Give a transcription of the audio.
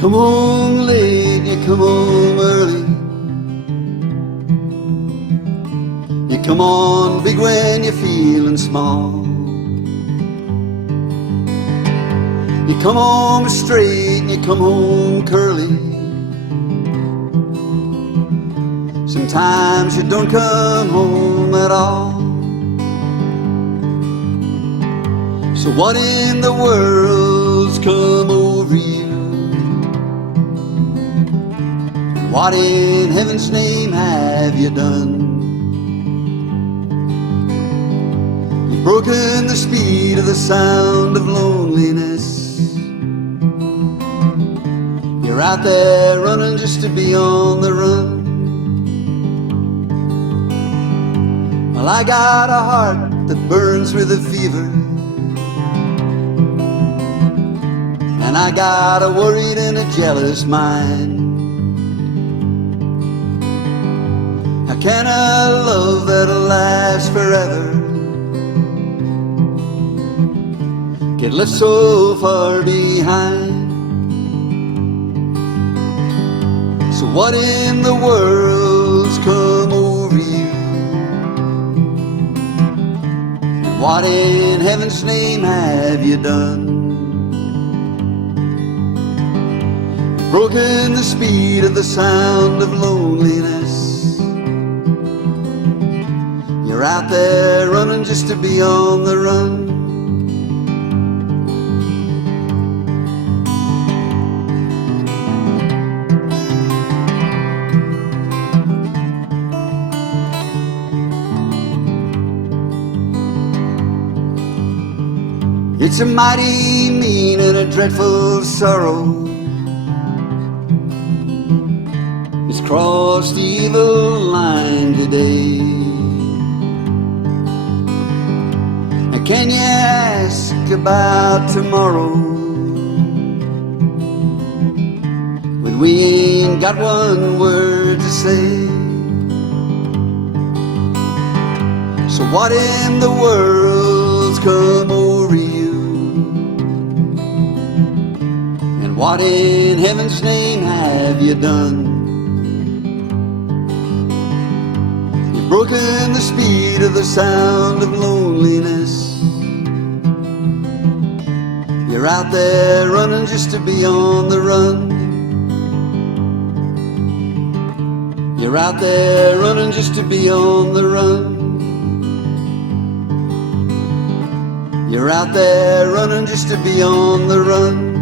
come home late, you come home early. You come on big when you're feeling small. You come home straight and you come home curly. Sometimes you don't come home at all. So what in the world's come over you? What in heaven's name have you done? You've broken the speed of the sound of loneliness. You're out there running just to be on the run. Well, I got a heart that burns with a fever, and I got a worried and a jealous mind. How can a love that'll last forever get left so far behind? So what in the world's come over you? And what in heaven's name have you done? You've broken the speed of the sound of loneliness. You're out there running just to be on the run. It's a mighty mean and a dreadful sorrow. It's crossed the evil line today. And can you ask about tomorrow when we ain't got one word to say? So what in the world's come over you? What in heaven's name have you done? You've broken the speed of the sound of loneliness. You're out there running just to be on the run. You're out there running just to be on the run. You're out there running just to be on the run.